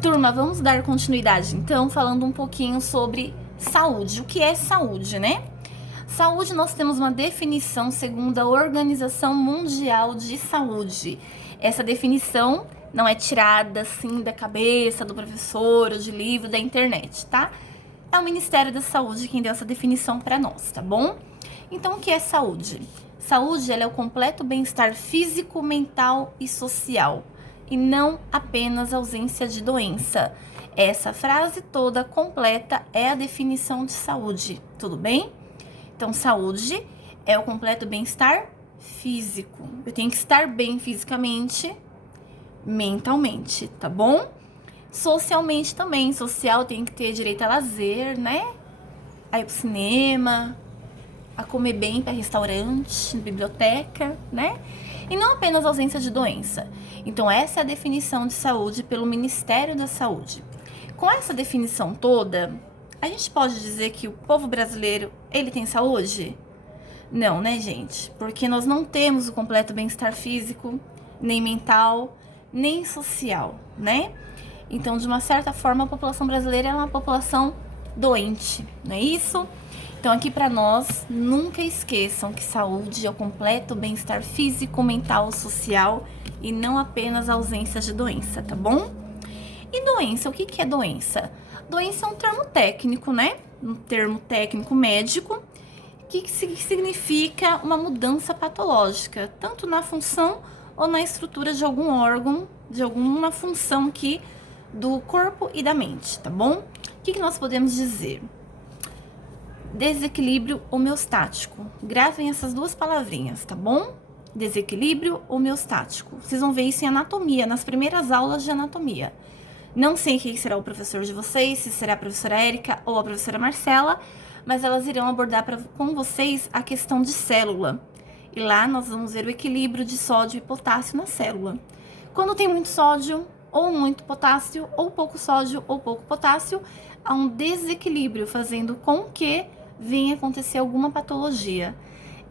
Turma, vamos dar continuidade então, falando um pouquinho sobre saúde. O que é saúde, né? Saúde, nós temos uma definição segundo a Organização Mundial de Saúde. Essa definição não é tirada assim da cabeça do professor ou de livro da internet, tá? É o Ministério da Saúde quem deu essa definição para nós, tá bom? Então, o que é saúde? Saúde, ela é o completo bem-estar físico, mental e social, e não apenas ausência de doença. Essa frase toda completa é a definição de saúde, tudo bem? Então, saúde é o completo bem-estar físico. Eu tenho que estar bem fisicamente, mentalmente, tá bom? Socialmente também. Social tem que ter direito a lazer, né? A ir pro cinema, a comer bem para restaurante, biblioteca, né? E não apenas ausência de doença. Então, essa é a definição de saúde pelo Ministério da Saúde. Com essa definição toda, a gente pode dizer que o povo brasileiro, ele tem saúde? Não, né, gente? Porque nós não temos o completo bem-estar físico, nem mental, nem social, né? Então, de uma certa forma, a população brasileira é uma população doente, não é isso? Então, aqui para nós, nunca esqueçam que saúde é o completo bem-estar físico, mental, social e não apenas a ausência de doença, tá bom? E doença, o que é doença? Doença é um termo técnico, né? Um termo técnico médico, que significa uma mudança patológica, tanto na função ou na estrutura de algum órgão, de alguma função aqui do corpo e da mente, tá bom? O que nós podemos dizer? Desequilíbrio homeostático. Gravem essas duas palavrinhas, tá bom? Desequilíbrio homeostático. Vocês vão ver isso em anatomia, nas primeiras aulas de anatomia. Não sei quem será o professor de vocês, se será a professora Érica ou a professora Marcela, mas elas irão abordar com vocês a questão de célula. E lá nós vamos ver o equilíbrio de sódio e potássio na célula. Quando tem muito sódio ou muito potássio, ou pouco sódio ou pouco potássio, há um desequilíbrio, fazendo com que venha acontecer alguma patologia.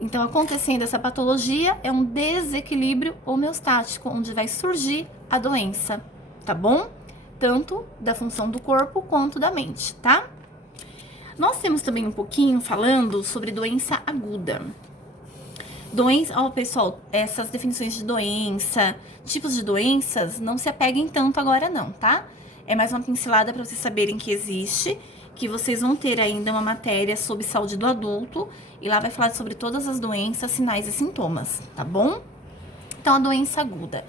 Então, acontecendo essa patologia, é um desequilíbrio homeostático, onde vai surgir a doença, tá bom? Tanto da função do corpo quanto da mente, tá? Nós temos também um pouquinho falando sobre doença aguda. Doença, ó, pessoal, essas definições de doença, tipos de doenças, não se apeguem tanto agora não, tá? É mais uma pincelada para vocês saberem que existe, que vocês vão ter ainda uma matéria sobre saúde do adulto, e lá vai falar sobre todas as doenças, sinais e sintomas, tá bom? Então, a doença aguda.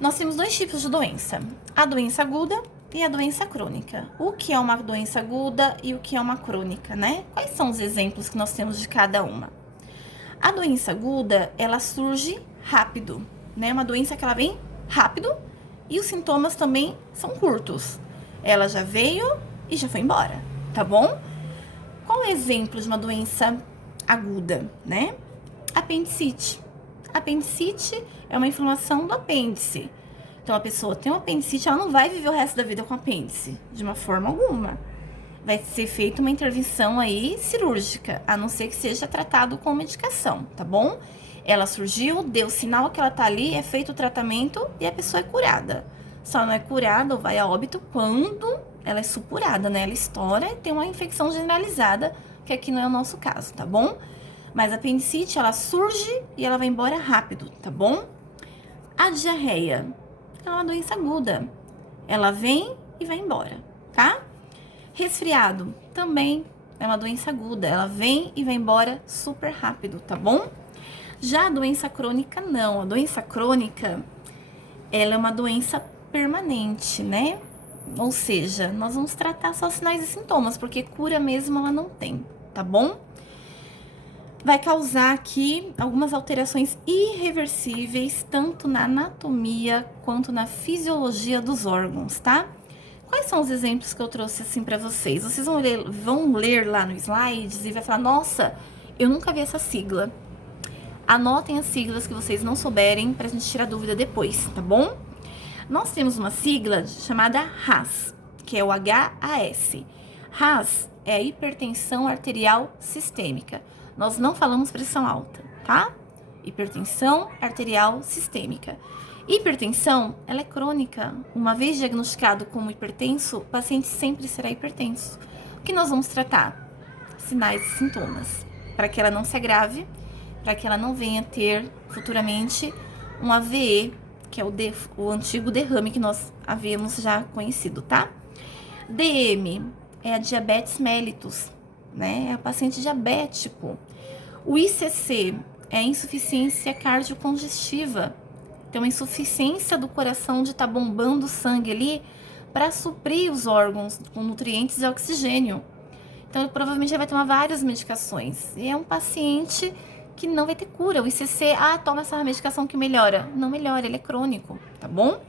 Nós temos dois tipos de doença, a doença aguda e a doença crônica. O que é uma doença aguda e o que é uma crônica, né? Quais são os exemplos que nós temos de cada uma? A doença aguda, ela surge rápido, né? Uma doença que ela vem rápido e os sintomas também são curtos. Ela já veio e já foi embora, tá bom? Qual é o exemplo de uma doença aguda, né? Apendicite. Apendicite é uma inflamação do apêndice. Então, a pessoa tem um apendicite, ela não vai viver o resto da vida com apêndice, de uma forma alguma. Vai ser feita uma intervenção aí cirúrgica, a não ser que seja tratado com medicação, tá bom? Ela surgiu, deu sinal que ela tá ali, é feito o tratamento e a pessoa é curada. Só não é curada ou vai a óbito quando ela é supurada, né? Ela estoura e tem uma infecção generalizada, que aqui não é o nosso caso, tá bom? Mas a apendicite, ela surge e ela vai embora rápido, tá bom? A diarreia é uma doença aguda. Ela vem e vai embora, tá? Resfriado também é uma doença aguda. Ela vem e vai embora super rápido, tá bom? Já a doença crônica, não. A doença crônica, ela é uma doença permanente, né? Ou seja, nós vamos tratar só sinais e sintomas, porque cura mesmo ela não tem, tá bom? Vai causar aqui algumas alterações irreversíveis, tanto na anatomia quanto na fisiologia dos órgãos, tá? Quais são os exemplos que eu trouxe assim pra vocês? Vocês vão ler lá no slides e vai falar, nossa, eu nunca vi essa sigla. Anotem as siglas que vocês não souberem pra gente tirar dúvida depois, tá bom? Nós temos uma sigla chamada RAS, que é o HAS. RAS é a hipertensão arterial sistêmica. Nós não falamos pressão alta, tá? Hipertensão arterial sistêmica. Hipertensão, ela é crônica. Uma vez diagnosticado como hipertenso, o paciente sempre será hipertenso. O que nós vamos tratar? Sinais e sintomas, para que ela não se agrave, para que ela não venha ter futuramente um AVE, que é o antigo derrame que nós havíamos já conhecido, tá? DM é a diabetes mellitus, né? É o paciente diabético. O ICC é a insuficiência cardiocongestiva. Então, a insuficiência do coração de estar bombando sangue ali para suprir os órgãos com nutrientes e oxigênio. Então, ele provavelmente já vai tomar várias medicações. E é um paciente que não vai ter cura. O ICC, toma essa medicação que melhora. Não melhora, ele é crônico, tá bom?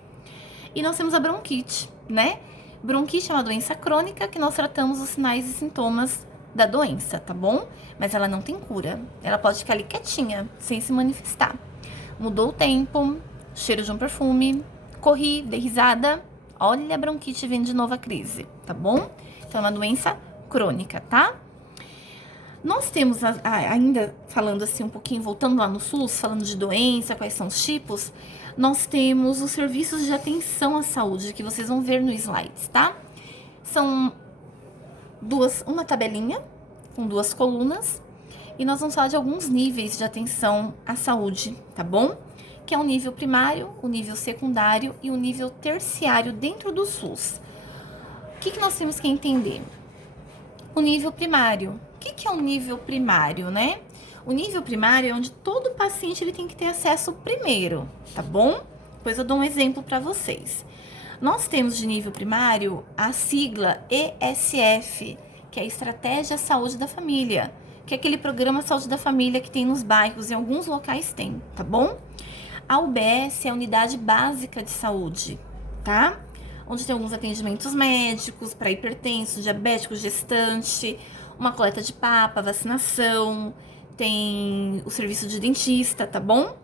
E nós temos a bronquite, né? Bronquite é uma doença crônica que nós tratamos os sinais e sintomas da doença, tá bom? Mas ela não tem cura. Ela pode ficar ali quietinha, sem se manifestar. Mudou o tempo, cheiro de um perfume, corri, dei risada, olha a bronquite vem de novo a crise, tá bom? Então é uma doença crônica, tá? Nós temos, ainda falando assim um pouquinho, voltando lá no SUS, falando de doença, quais são os tipos, nós temos os serviços de atenção à saúde, que vocês vão ver no slides, tá? São uma tabelinha com 2 colunas, e nós vamos falar de alguns níveis de atenção à saúde, tá bom? Que é o nível primário, o nível secundário e o nível terciário dentro do SUS. O que nós temos que entender? O nível primário. O que é o nível primário, né? O nível primário é onde todo paciente ele tem que ter acesso primeiro, tá bom? Depois eu dou um exemplo para vocês. Nós temos de nível primário a sigla ESF, que é a Estratégia Saúde da Família, que é aquele programa Saúde da Família que tem nos bairros, em alguns locais tem, tá bom? A UBS é a Unidade Básica de Saúde, tá? Onde tem alguns atendimentos médicos para hipertenso, diabético, gestante, uma coleta de papa, vacinação, tem o serviço de dentista, tá bom?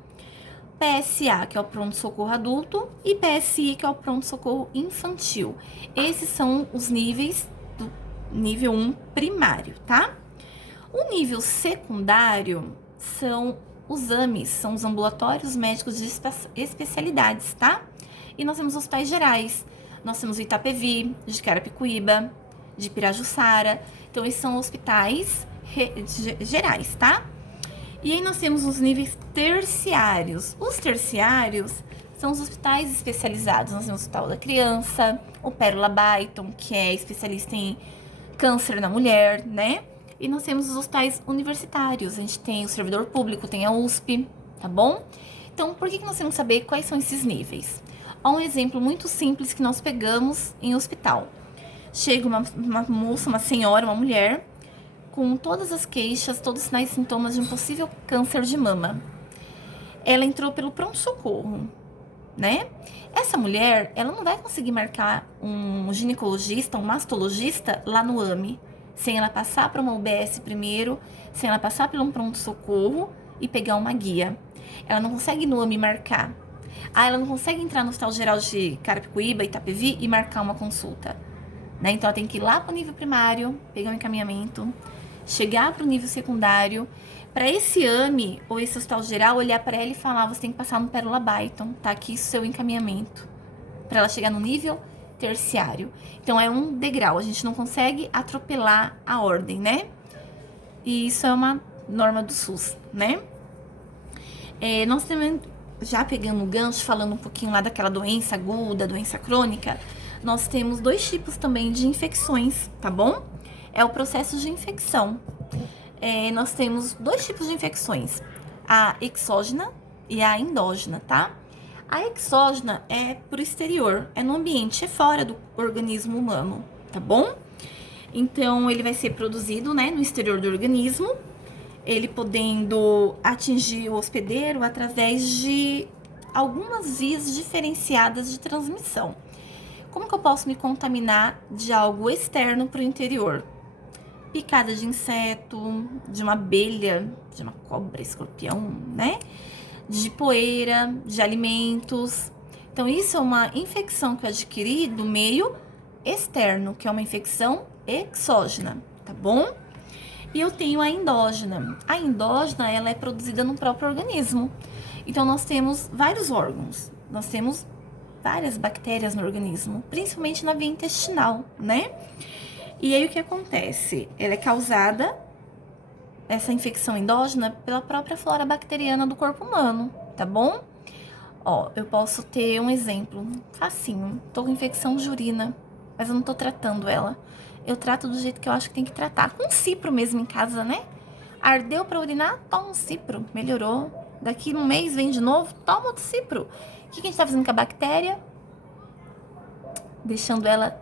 PSA, que é o pronto-socorro adulto, e PSI, que é o pronto-socorro infantil. Esses são os níveis do nível 1 primário, tá? O nível secundário são os AMES, são os ambulatórios médicos de especialidades, tá? E nós temos hospitais gerais. Nós temos o Itapevi, de Carapicuíba, de Pirajussara. Então, esses são hospitais gerais, tá? E aí nós temos os níveis terciários. Os terciários são os hospitais especializados. Nós temos o Hospital da Criança, o Pérola Baiton, que é especialista em câncer na mulher, né? E nós temos os hospitais universitários. A gente tem o servidor público, tem a USP, tá bom? Então, por que nós temos que saber quais são esses níveis? Ó, um exemplo muito simples que nós pegamos em hospital. Chega uma moça, uma senhora, uma mulher, com todas as queixas, todos os sinais e sintomas de um possível câncer de mama. Ela entrou pelo pronto-socorro, né? Essa mulher, ela não vai conseguir marcar um ginecologista, um mastologista lá no AME, sem ela passar para uma UBS primeiro, sem ela passar por um pronto-socorro e pegar uma guia. Ela não consegue no AME marcar. Ela não consegue entrar no Hospital Geral de Carapicuíba, Itapevi e marcar uma consulta, né? Então ela tem que ir lá para o nível primário, pegar um encaminhamento, chegar para o nível secundário, para esse AME ou esse hospital geral olhar para ela e falar: você tem que passar no Pérola Baiton, tá aqui o seu encaminhamento, para ela chegar no nível terciário. Então é um degrau, a gente não consegue atropelar a ordem, né? E isso é uma norma do SUS, né? Nós também, já pegando o gancho, falando um pouquinho lá daquela doença aguda, doença crônica, nós temos 2 tipos também de infecções, tá bom? É o processo de infecção. Nós temos 2 tipos de infecções, a exógena e a endógena, tá? A exógena é pro exterior, é no ambiente, é fora do organismo humano, tá bom? Então, ele vai ser produzido, né, no exterior do organismo, ele podendo atingir o hospedeiro através de algumas vias diferenciadas de transmissão. Como que eu posso me contaminar de algo externo para o interior? Picada de inseto, de uma abelha, de uma cobra, escorpião, né? De poeira, de alimentos. Então, isso é uma infecção que eu adquiri do meio externo, que é uma infecção exógena, tá bom? E eu tenho a endógena. A endógena, ela é produzida no próprio organismo. Então, nós temos vários órgãos. nós temos várias bactérias no organismo, principalmente na via intestinal, né? E aí o que acontece? Ela é causada, essa infecção endógena, pela própria flora bacteriana do corpo humano, tá bom? Ó, eu posso ter um exemplo facinho. Tô com infecção de urina, mas eu não tô tratando ela. Eu trato do jeito que eu acho que tem que tratar. Com cipro mesmo em casa, né? Ardeu pra urinar? Toma um cipro. Melhorou. Daqui um mês vem de novo? Toma outro cipro. O que a gente tá fazendo com a bactéria? Deixando ela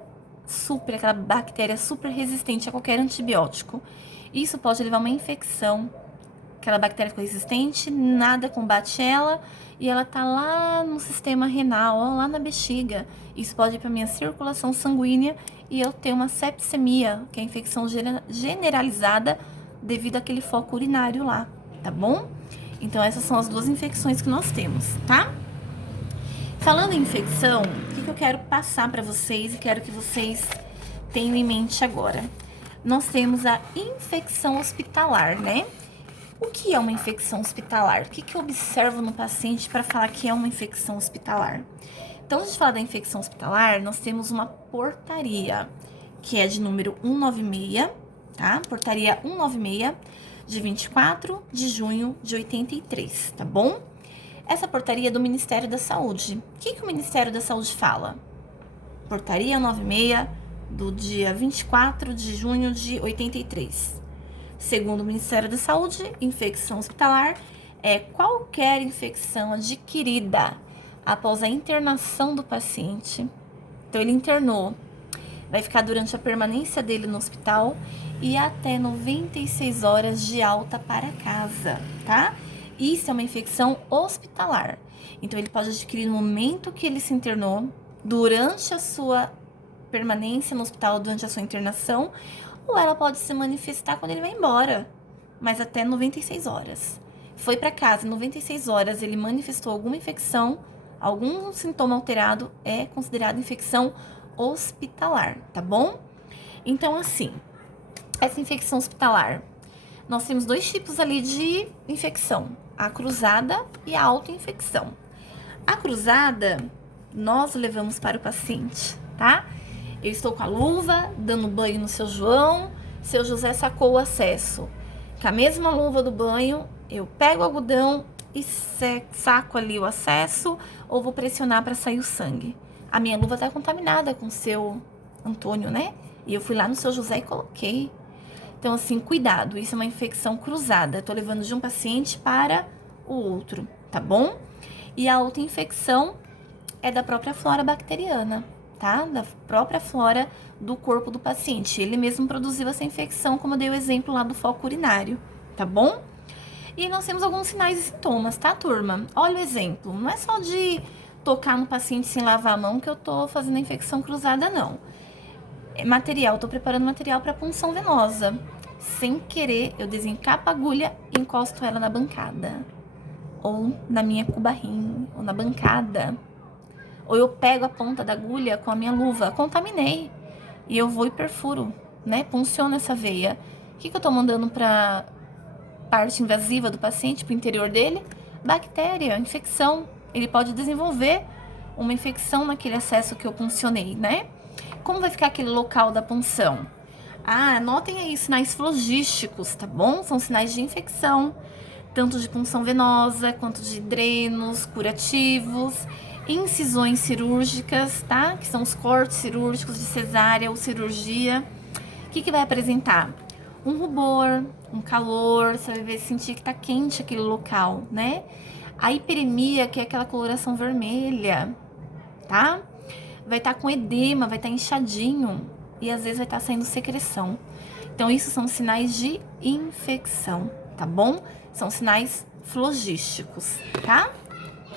aquela bactéria super resistente a qualquer antibiótico. Isso pode levar a uma infecção. Aquela bactéria ficou resistente, nada combate ela e ela tá lá no sistema renal, ó, lá na bexiga. Isso pode ir para minha circulação sanguínea e eu ter uma septicemia, que é a infecção generalizada devido àquele foco urinário lá, tá bom? Então essas são as duas infecções que nós temos, tá? Falando em infecção, o que eu quero passar para vocês e quero que vocês tenham em mente agora? Nós temos a infecção hospitalar, né? O que é uma infecção hospitalar? O que eu observo no paciente para falar que é uma infecção hospitalar? Então, antes de falar da infecção hospitalar, nós temos uma portaria, que é de número 196, tá? Portaria 196, de 24 de junho de 83, tá bom? Essa portaria é do Ministério da Saúde. O que o Ministério da Saúde fala? Portaria 196, do dia 24 de junho de 83. Segundo o Ministério da Saúde, infecção hospitalar é qualquer infecção adquirida após a internação do paciente. Então, ele internou, vai ficar durante a permanência dele no hospital e até 96 horas de alta para casa, tá? Isso é uma infecção hospitalar. Então, ele pode adquirir no momento que ele se internou, durante a sua permanência no hospital, durante a sua internação, ou ela pode se manifestar quando ele vai embora, mas até 96 horas. Foi para casa, 96 horas, ele manifestou alguma infecção, algum sintoma alterado, é considerado infecção hospitalar, tá bom? Então, assim, essa infecção hospitalar, nós temos dois tipos ali de infecção, a cruzada e a autoinfecção. A cruzada, nós levamos para o paciente, tá? Eu estou com a luva, dando banho no seu João, seu José sacou o acesso. Com a mesma luva do banho, eu pego o algodão e saco ali o acesso ou vou pressionar para sair o sangue. A minha luva está contaminada com o seu Antônio, né? E eu fui lá no seu José e coloquei. Então, assim, cuidado, isso é uma infecção cruzada. Estou levando de um paciente para o outro, tá bom? E a outra infecção é da própria flora bacteriana, tá? Da própria flora do corpo do paciente. Ele mesmo produziu essa infecção, como eu dei o exemplo lá do foco urinário, tá bom? E nós temos alguns sinais e sintomas, tá, turma? Olha o exemplo. Não é só de tocar no paciente sem lavar a mão que eu tô fazendo a infecção cruzada, não. É material, tô preparando material para punção venosa. Sem querer, eu desencapo a agulha e encosto ela na bancada. Ou na minha cubarrim, ou na bancada. Ou eu pego a ponta da agulha com a minha luva, contaminei. E eu vou e perfuro, né? Punciono essa veia. O que eu tô mandando pra parte invasiva do paciente, pro interior dele? Bactéria, infecção. Ele pode desenvolver uma infecção naquele acesso que eu puncionei, né? Como vai ficar aquele local da punção? Ah, anotem aí sinais flogísticos, tá bom? São sinais de infecção, tanto de punção venosa, quanto de drenos, curativos, incisões cirúrgicas, tá? Que são os cortes cirúrgicos de cesárea ou cirurgia. O que vai apresentar? Um rubor, um calor, você vai sentir que tá quente aquele local, né? A hiperemia, que é aquela coloração vermelha, tá? Vai estar com edema, vai estar inchadinho e às vezes vai estar saindo secreção. Então, isso são sinais de infecção, tá bom? São sinais flogísticos, tá?